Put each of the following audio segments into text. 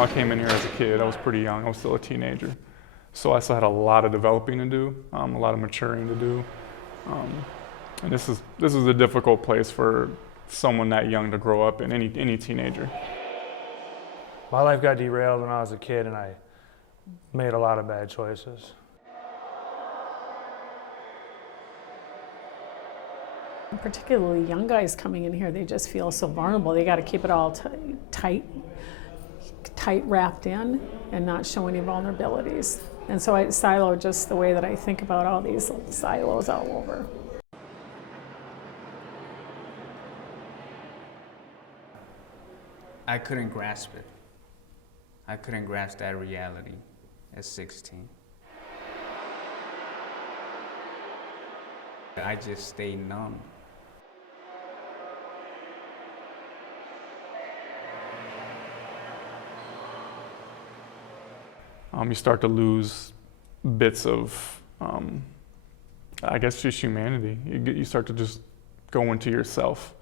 I came in here as a kid. I was pretty young. I was still a teenager. So I still had a lot of developing to do, a lot of maturing to do. And this is a difficult place for someone that young to grow up in, any teenager. My life got derailed when I was a kid, and I made a lot of bad choices. Particularly young guys coming in here, they just feel so vulnerable. They got to keep it all tight wrapped in and not show any vulnerabilities. And so I silo just the way that I think about all these little silos all over. I couldn't grasp it. I couldn't grasp that reality at 16. I just stayed numb. You start to lose bits of, I guess, just humanity. You start to just go into yourself.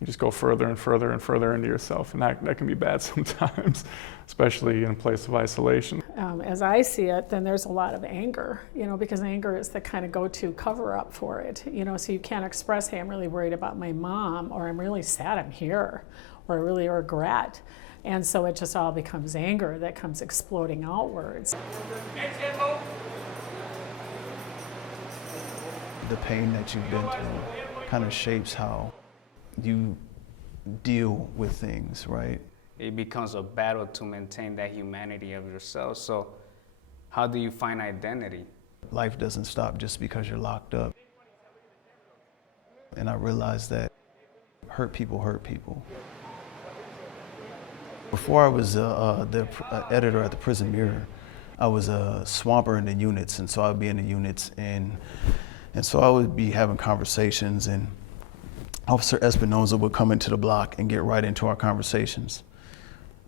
You just go further and further and further into yourself, and that can be bad sometimes, especially in a place of isolation. As I see it, then there's a lot of anger, because anger is the kind of go-to cover-up for it, so you can't express, hey, I'm really worried about my mom, or I'm really sad I'm here, or I really regret. And so it just all becomes anger that comes exploding outwards. The pain that you've been through kind of shapes how you deal with things, right? It becomes a battle to maintain that humanity of yourself. So how do you find identity? Life doesn't stop just because you're locked up. And I realized that hurt people hurt people. Before I was the editor at the Prison Mirror, I was a swamper in the units, and so I would be in the units, and so I would be having conversations, and Officer Espinosa would come into the block and get right into our conversations.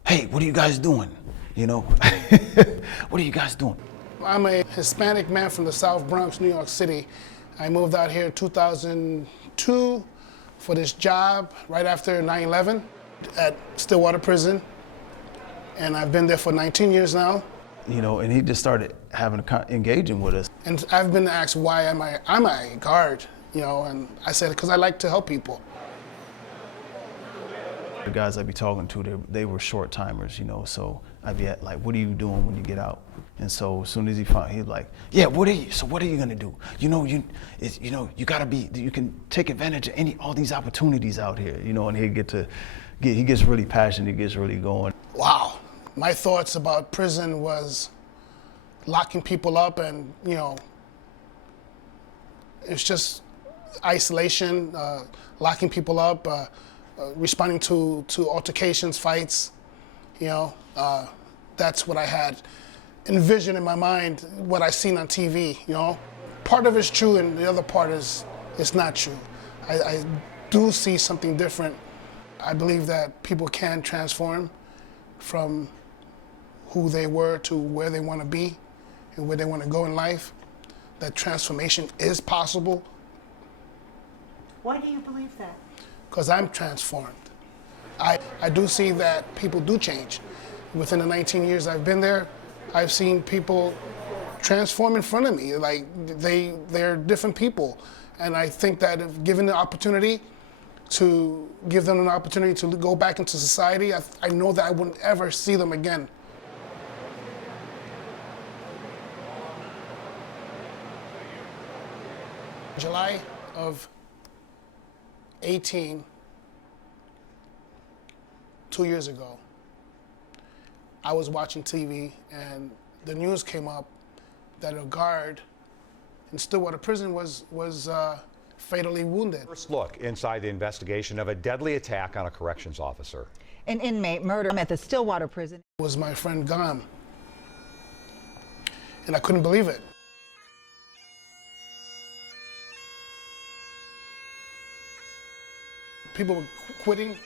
Hey, what are you guys doing? What are you guys doing? I'm a Hispanic man from the South Bronx, New York City. I moved out here in 2002 for this job right after 9/11 at Stillwater Prison, and I've been there for 19 years now. And he just started engaging with us. And I've been asked why am I a guard, and I said because I like to help people. The guys I'd be talking to, they were short timers, so I'd be like, what are you doing when you get out? And so as soon as he's like, yeah, what are you gonna do? You gotta be, you can take advantage of all these opportunities out here, and he gets really passionate, he gets really going. Wow, my thoughts about prison was locking people up, and it's just isolation, locking people up, responding to altercations, fights. That's what I had envisioned in my mind, what I seen on TV. Part of it's true, and the other part is not true. I do see something different. I believe that people can transform from who they were to where they want to be and where they want to go in life. That transformation is possible. Why do you believe that? Because I'm transformed. I do see that people do change. Within the 19 years I've been there, I've seen people transform in front of me. Like they're different people. And I think that if given the opportunity to give them an opportunity to go back into society, I know that I wouldn't ever see them again. July of 18, 2 years ago, I was watching TV and the news came up that a guard in Stillwater Prison was fatally wounded. First look inside the investigation of a deadly attack on a corrections officer. An inmate murdered at the Stillwater Prison. Was my friend gone? And I couldn't believe it. People were quitting,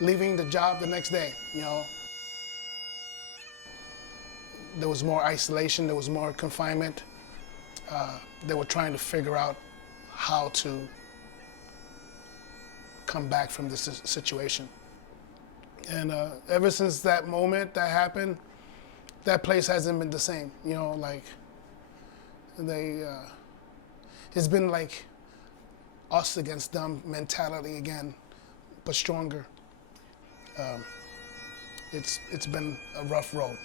leaving the job the next day, There was more isolation, there was more confinement. They were trying to figure out how to come back from this situation. And ever since that moment that happened, that place hasn't been the same. You know, like it's been like us against them mentality again, but stronger. It's been a rough road.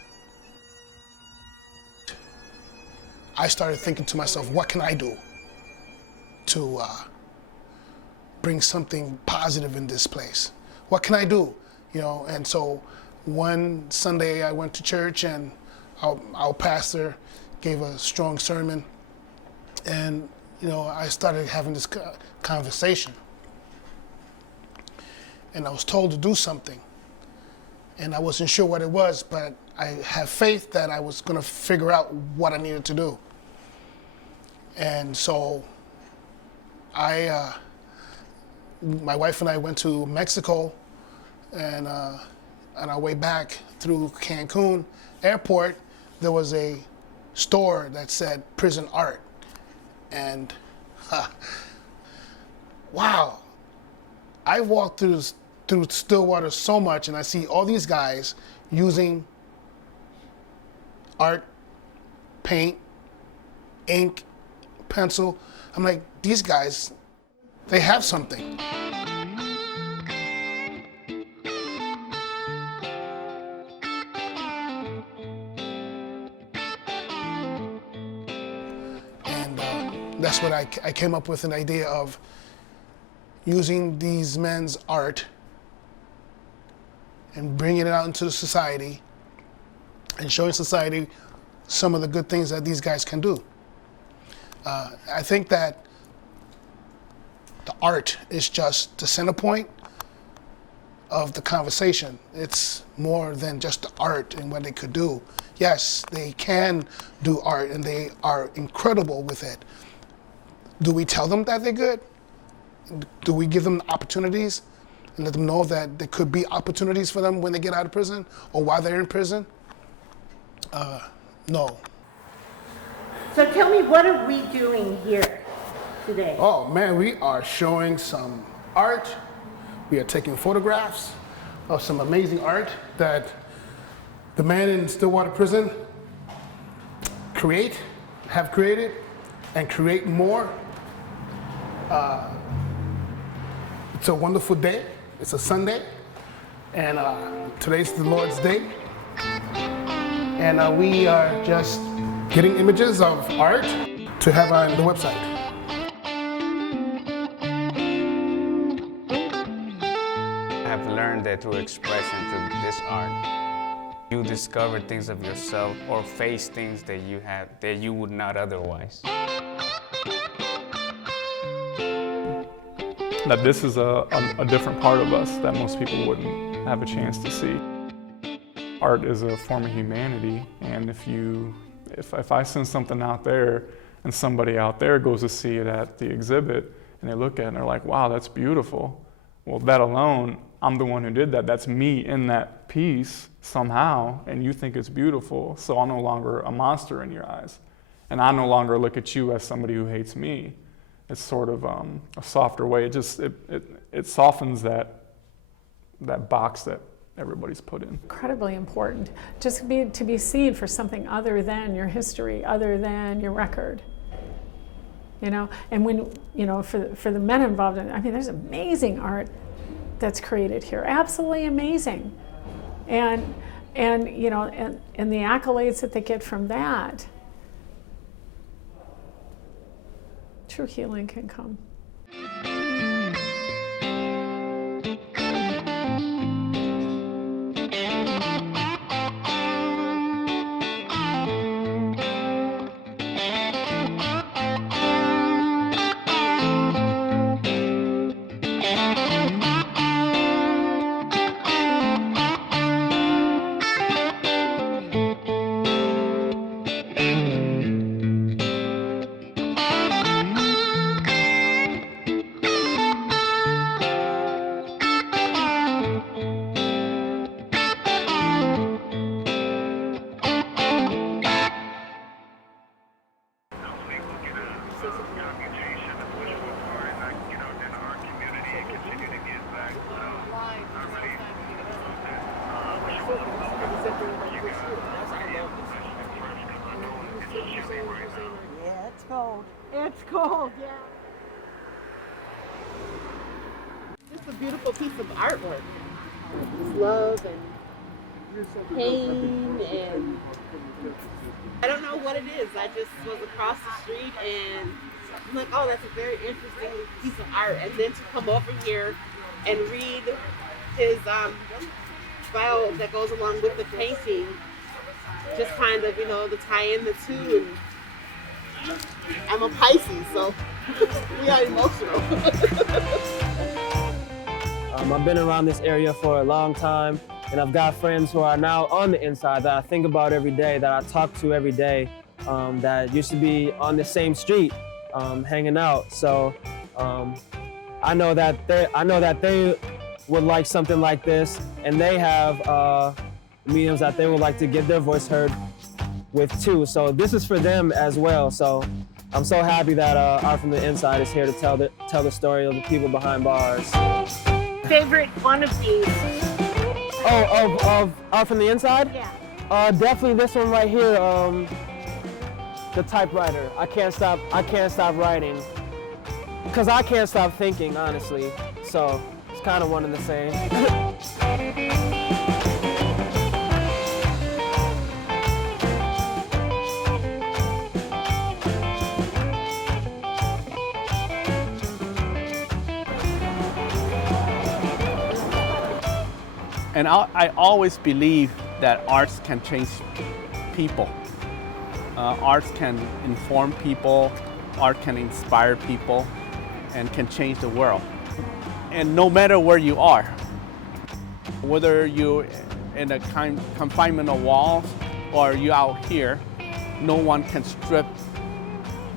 I started thinking to myself, what can I do to bring something positive in this place? What can I do? You know, and so one Sunday I went to church and our pastor gave a strong sermon, and you know, I started having this conversation, and I was told to do something, and I wasn't sure what it was, but I had faith that I was going to figure out what I needed to do. And so my wife and I went to Mexico, and on our way back through Cancun airport, there was a store that said prison art. And wow, I walked through Stillwater so much, and I see all these guys using art, paint, ink, pencil. I'm like, these guys, they have something. And that's what I came up with, an idea of using these men's art and bringing it out into society and showing society some of the good things that these guys can do. I think that the art is just the center point of the conversation. It's more than just the art and what they could do. Yes, they can do art and they are incredible with it. Do we tell them that they're good? Do we give them opportunities and let them know that there could be opportunities for them when they get out of prison or while they're in prison? No. So tell me, what are we doing here today? Oh man, we are showing some art. We are taking photographs of some amazing art that the men in Stillwater Prison have created, and create more. It's a wonderful day. It's a Sunday, and today's the Lord's Day. And we are just getting images of art to have on the website. I have learned that through expression, through this art, you discover things of yourself or face things that you would not otherwise. That this is a different part of us that most people wouldn't have a chance to see. Art is a form of humanity, and if I send something out there and somebody out there goes to see it at the exhibit and they look at it and they're like, wow, that's beautiful. Well, that alone, I'm the one who did that. That's me in that piece somehow, and you think it's beautiful, so I'm no longer a monster in your eyes. And I no longer look at you as somebody who hates me. It's sort of a softer way. It softens that box that everybody's put in. Incredibly important, just to be seen for something other than your history, other than your record. You know, and when, you know, for the men involved in it, I mean, there's amazing art that's created here, absolutely amazing. And you know, and the accolades that they get from that, true healing can come. cold. It's cold, yeah. Just a beautiful piece of artwork. It's love and pain and I don't know what it is. I just was across the street and I'm like, oh, that's a very interesting piece of art. And then to come over here and read his bio that goes along with the painting, just kind of, to tie in the two. And I'm a Pisces, so we are emotional. I've been around this area for a long time, and I've got friends who are now on the inside that I think about every day, that I talk to every day, that used to be on the same street, hanging out. So I know that they would like something like this, and they have mediums that they would like to get their voice heard with too. So this is for them as well. So I'm so happy that Art from the Inside is here to tell the story of the people behind bars. Favorite one of these? Oh, of Art from the Inside? Yeah. Definitely this one right here. The typewriter. I can't stop writing, because I can't stop thinking, honestly. So it's kind of one and the same. And I always believe that arts can change people. Arts can inform people, art can inspire people, and can change the world. And no matter where you are, whether you're in a confinement of walls or you're out here, no one can strip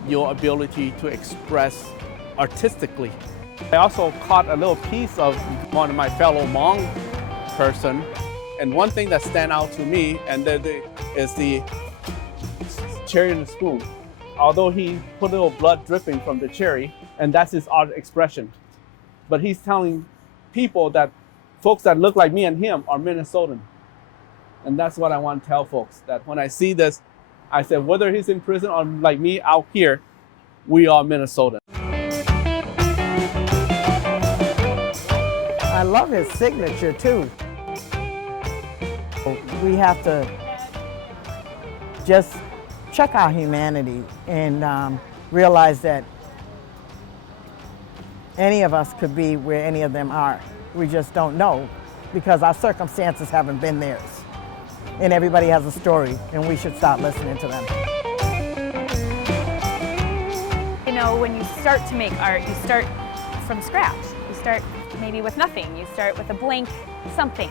your ability to express artistically. I also caught a little piece of one of my fellow Hmong person, and one thing that stand out to me is the cherry and the spoon. Although he put a little blood dripping from the cherry, and that's his art expression. But he's telling people that folks that look like me and him are Minnesotan. And that's what I want to tell folks, that when I see this, I said, whether he's in prison or like me out here, we are Minnesotans. I love his signature too. We have to just check our humanity and realize that any of us could be where any of them are. We just don't know, because our circumstances haven't been theirs. And everybody has a story, and we should start listening to them. When you start to make art, you start from scratch. You start maybe with nothing. You start with a blank something.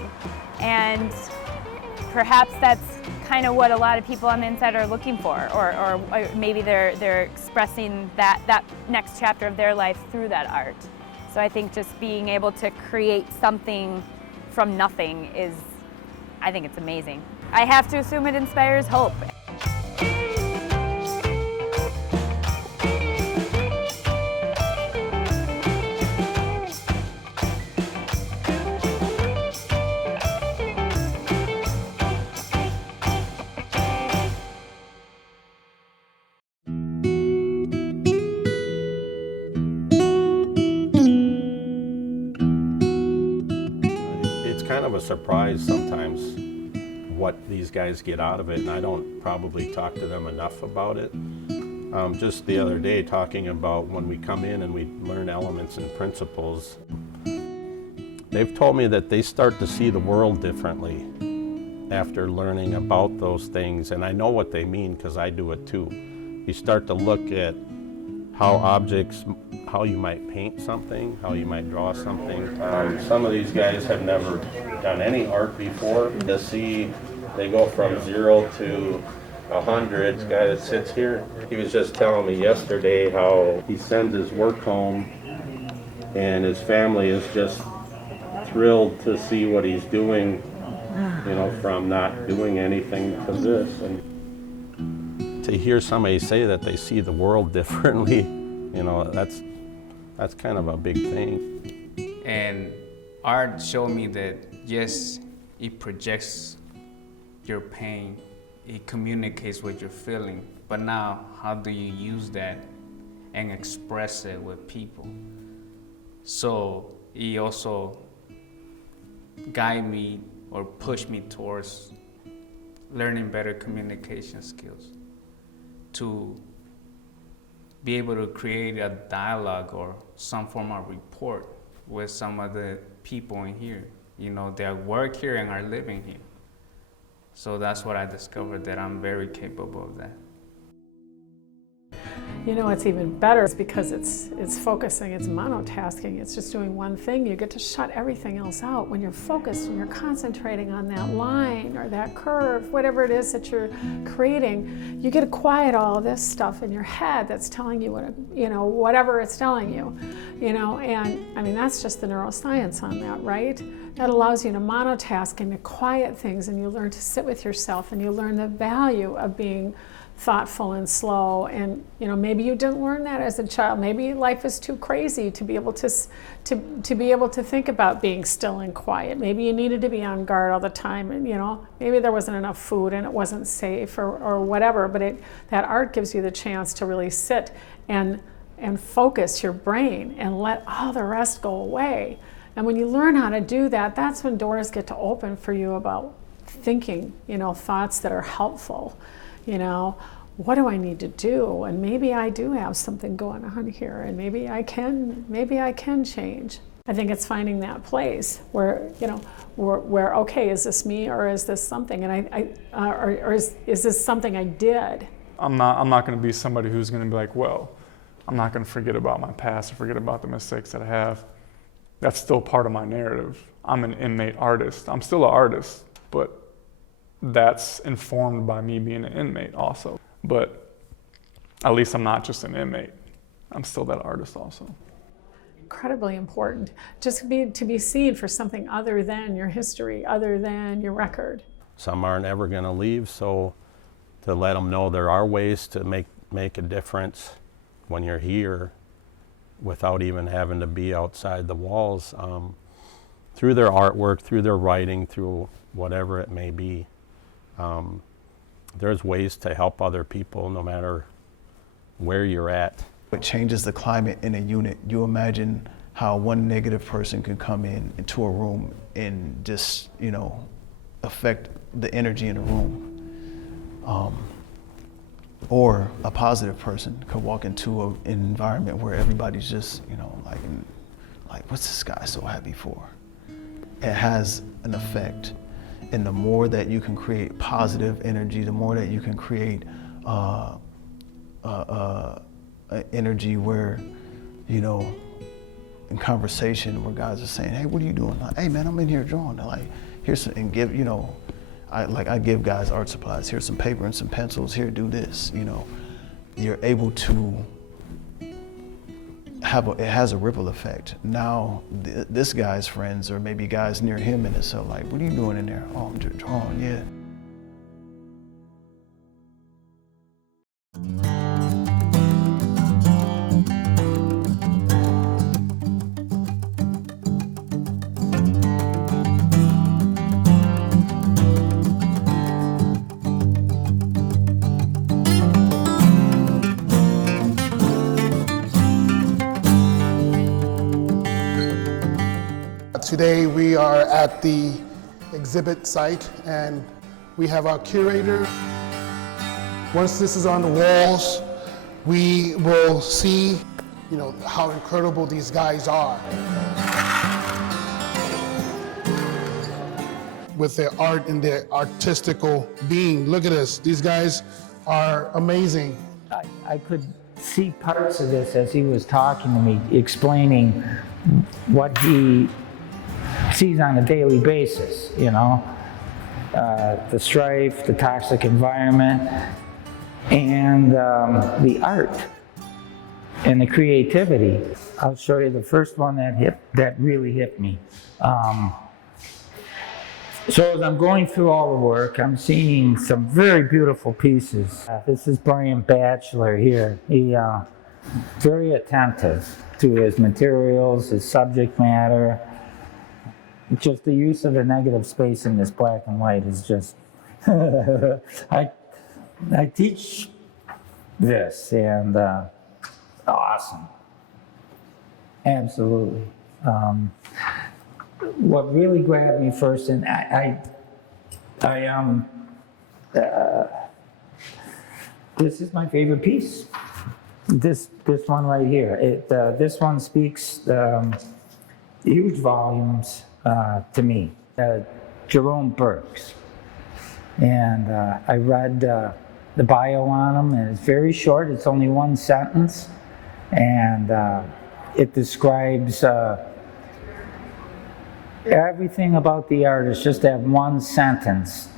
And perhaps that's kind of what a lot of people on the inside are looking for, or maybe they're expressing that next chapter of their life through that art. So I think just being able to create something from nothing I think it's amazing. I have to assume it inspires hope. Kind of a surprise sometimes what these guys get out of it, and I don't probably talk to them enough about it. Just the other day, talking about when we come in and we learn elements and principles, they've told me that they start to see the world differently after learning about those things, and I know what they mean because I do it too. You start to look at how you might paint something, how you might draw something. Some of these guys have never done any art before. To see, they go from 0 to 100. This guy that sits here, he was just telling me yesterday how he sends his work home and his family is just thrilled to see what he's doing, from not doing anything to this. And to hear somebody say that they see the world differently, that's kind of a big thing. And art showed me that, yes, it projects your pain, it communicates what you're feeling. But now, how do you use that and express it with people? So he also guide me or push me towards learning better communication skills, to be able to create a dialogue or some form of rapport with some of the people in here, you know, that work here and are living here. So that's what I discovered, that I'm very capable of that. You know, it's even better because it's focusing, it's monotasking, it's just doing one thing. You get to shut everything else out. When you're focused, when you're concentrating on that line or that curve, whatever it is that you're creating, you get to quiet all of this stuff in your head that's telling you what, you know, whatever it's telling you, you know, and I mean, that's just the neuroscience on that, right? That allows you to monotask and to quiet things, and you learn to sit with yourself, and you learn the value of being thoughtful and slow. And you know, maybe you didn't learn that as a child. Maybe life is too crazy to be able to be able to think about being still and quiet. Maybe you needed to be on guard all the time, and you know, maybe there wasn't enough food and it wasn't safe or whatever. But that art gives you the chance to really sit and focus your brain and let all the rest go away. And when you learn how to do that, that's when doors get to open for you about thinking, you know, thoughts that are helpful. You know, what do I need to do? And maybe I do have something going on here, and maybe I can change. I think it's finding that place where, you know, where okay, is this me or is this something? And or is this something I did? I'm not going to be somebody who's going to be like, well, I'm not going to forget about my past or forget about the mistakes that I have. That's still part of my narrative. I'm an inmate artist. I'm still an artist, but that's informed by me being an inmate also. But at least I'm not just an inmate. I'm still that artist also. Incredibly important, just to be seen for something other than your history, other than your record. Some aren't ever going to leave, so to let them know there are ways to make a difference when you're here without even having to be outside the walls, through their artwork, through their writing, through whatever it may be. There's ways to help other people no matter where you're at. It changes the climate in a unit. You imagine how one negative person can come into a room and just, you know, affect the energy in the room. Or a positive person could walk into an environment where everybody's just, you know, like what's this guy so happy for? It has an effect. And the more that you can create positive energy, the more that you can create energy where, you know, in conversation where guys are saying, hey, what are you doing? Like, hey man, I'm in here drawing. Like, here's some, and give, you know, I give guys art supplies. Here's some paper and some pencils. Here, do this. You know, you're able to it has a ripple effect. Now, this guy's friends or maybe guys near him, and it's so like, what are you doing in there? Oh, I'm just drawing, yeah. Today we are at the exhibit site and we have our curator. Once this is on the walls, we will see, you know, how incredible these guys are with their art and their artistical being. Look at this, these guys are amazing. I could see parts of this as he was talking to me, explaining what he sees on a daily basis, you know, the strife, the toxic environment, and the art and the creativity. I'll show you the first one that really hit me. So as I'm going through all the work, I'm seeing some very beautiful pieces. This is Brian Batchelor here. He very attentive to his materials, his subject matter. Just the use of the negative space in this black and white is just I teach this, and awesome. Absolutely. What really grabbed me first, and this is my favorite piece. This one right here. This one speaks huge volumes to me. Jerome Burks, and I read the bio on him, and it's very short. It's only one sentence, and it describes everything about the artist. Just that one sentence.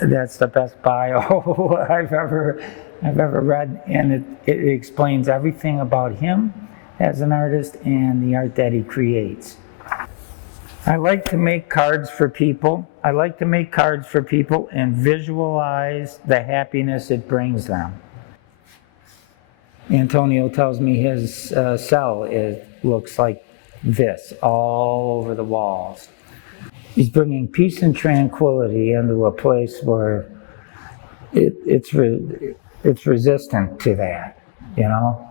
That's the best bio I've ever read, and it explains everything about him as an artist and the art that he creates. I like to make cards for people. I like to make cards for people and visualize the happiness it brings them. Antonio tells me his cell looks like this all over the walls. He's bringing peace and tranquility into a place where it's resistant to that, you know,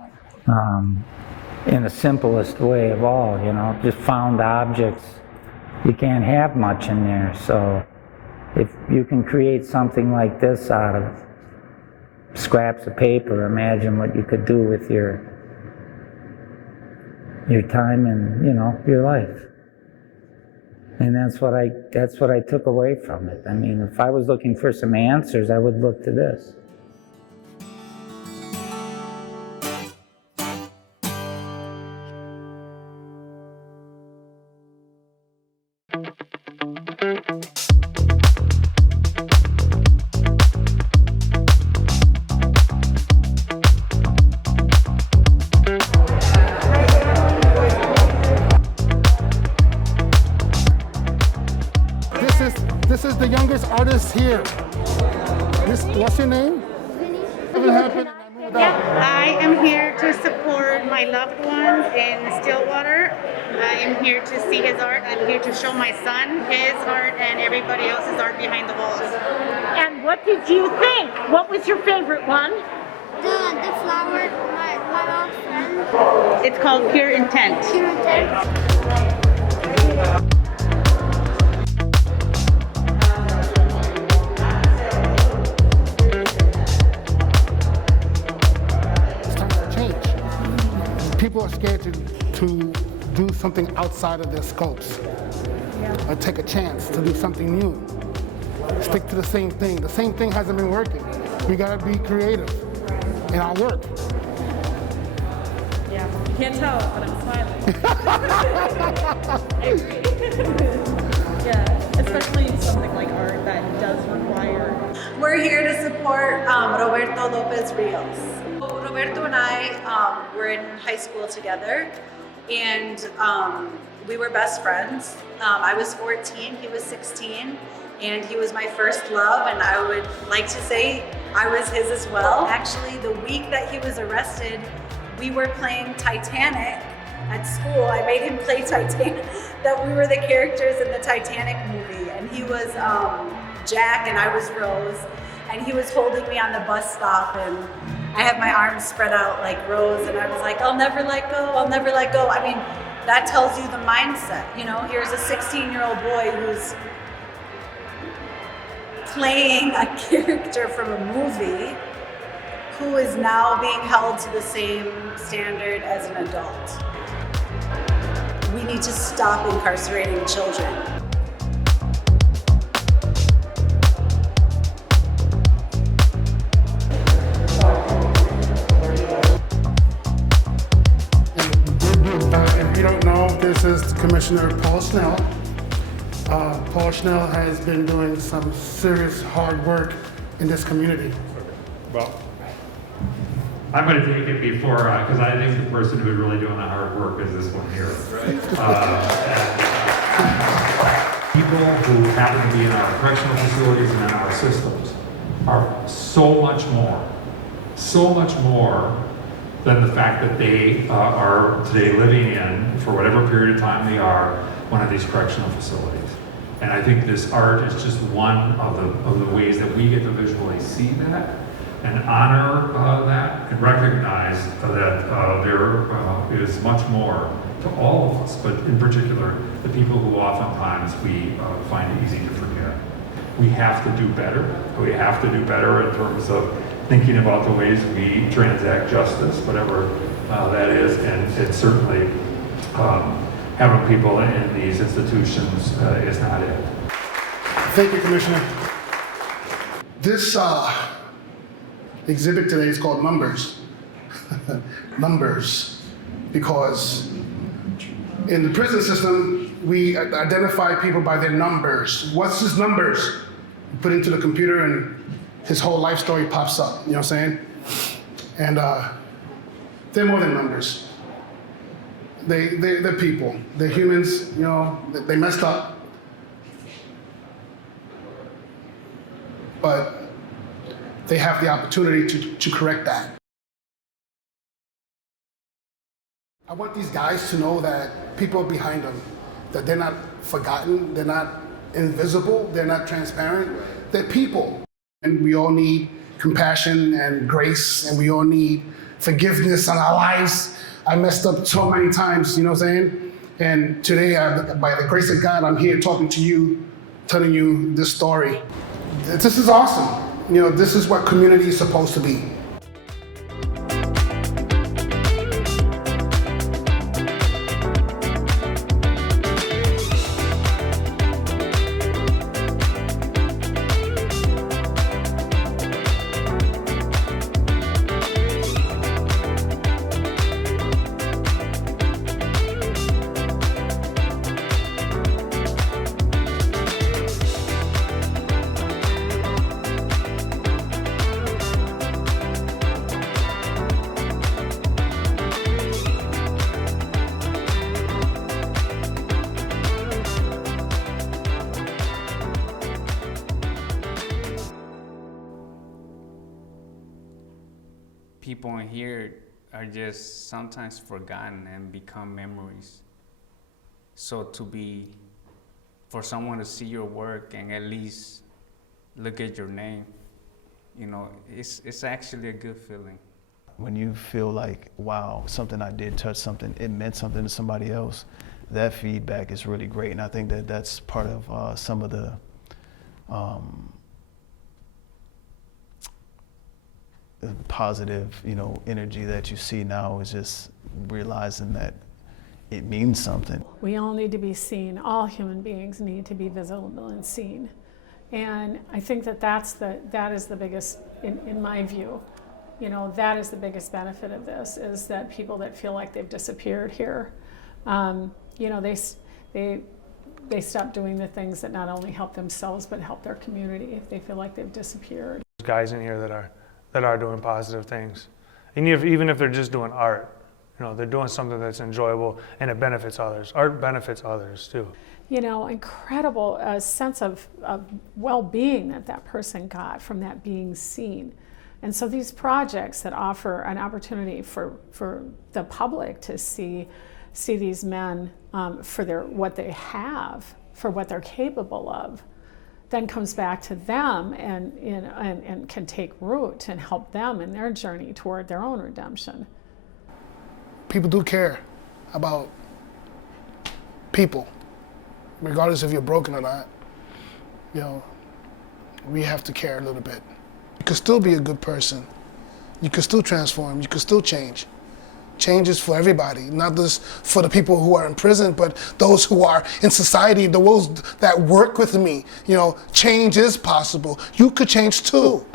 in the simplest way of all, you know, just found objects. You can't have much in there, so if you can create something like this out of scraps of paper, imagine what you could do with your time and, you know, your life. And that's what I took away from it. I mean, if I was looking for some answers, I would look to this. This is the youngest artist here. What's your name? I am here to support my loved ones in Stillwater. I am here to see his art. I'm here to show my son his art and everybody else's art behind the walls. And what did you think? What was your favorite one? The flower, my mom's friend. It's called Pure Intent. Pure Intent. People are scared to do something outside of their scopes, or take a chance to do something new. Stick to the same thing. The same thing hasn't been working. We gotta be creative in our work. Yeah, you can't tell, but I'm smiling. I agree. Yeah, especially something like art that does require. We're here to support Roberto Lopez Rios. Roberto and I were in high school together, and we were best friends. I was 14, he was 16, and he was my first love, and I would like to say I was his as well. Actually, the week that he was arrested, we were playing Titanic at school. I made him play Titanic, that we were the characters in the Titanic movie, and he was Jack and I was Rose, and he was holding me on the bus stop, and I had my arms spread out like Rose, and I was like, I'll never let go, I'll never let go. I mean, that tells you the mindset. You know, here's a 16-year-old boy who's playing a character from a movie who is now being held to the same standard as an adult. We need to stop incarcerating children. If you don't know, this is Commissioner Paul Schnell. Paul Schnell has been doing some serious hard work in this community. Well, I'm going to take it before, because I think the person who's really doing the hard work is this one here. People who happen to be in our correctional facilities and in our systems are so much more than the fact that they are today living in, for whatever period of time they are, one of these correctional facilities. And I think this art is just one of the ways that we get to visually see that and honor that and recognize that there is much more to all of us, but in particular, the people who oftentimes we find it easy to forget. We have to do better. We have to do better in terms of thinking about the ways we transact justice, whatever that is, and certainly having people in these institutions is not it. Thank you, Commissioner. This exhibit today is called Numbers. Numbers, because in the prison system, we identify people by their numbers. What's his numbers? You put into the computer and his whole life story pops up, you know what I'm saying? And they're more than numbers. They're people. They're humans, you know, they messed up. But they have the opportunity to correct that. I want these guys to know that people are behind them, that they're not forgotten, they're not invisible, they're not transparent, they're people. And we all need compassion and grace, and we all need forgiveness in our lives. I messed up so many times, you know what I'm saying? And today, by the grace of God, I'm here talking to you, telling you this story. This is awesome. You know, this is what community is supposed to be. People in here are just sometimes forgotten and become memories. So for someone to see your work and at least look at your name, you know, it's actually a good feeling. When you feel like, wow, something I did touch something, it meant something to somebody else, that feedback is really great. And I think that that's part of some of the positive, you know, energy that you see now, is just realizing that it means something. We all need to be seen. All human beings need to be visible and seen. And I think that is the biggest, in my view, you know, that is the biggest benefit of this, is that people that feel like they've disappeared here, you know, they stop doing the things that not only help themselves but help their community if they feel like they've disappeared. There's guys in here that are doing positive things. And even if they're just doing art, you know, they're doing something that's enjoyable and it benefits others. Art benefits others too. You know, incredible sense of well-being that person got from that being seen. And so these projects that offer an opportunity for the public to see these men for what they have, for what they're capable of, then comes back to them and can take root and help them in their journey toward their own redemption. People do care about people, regardless if you're broken or not. You know, we have to care a little bit. You could still be a good person. You could still transform. You could still change. Change is for everybody, not just for the people who are in prison, but those who are in society, the ones that work with me. You know, change is possible. You could change too.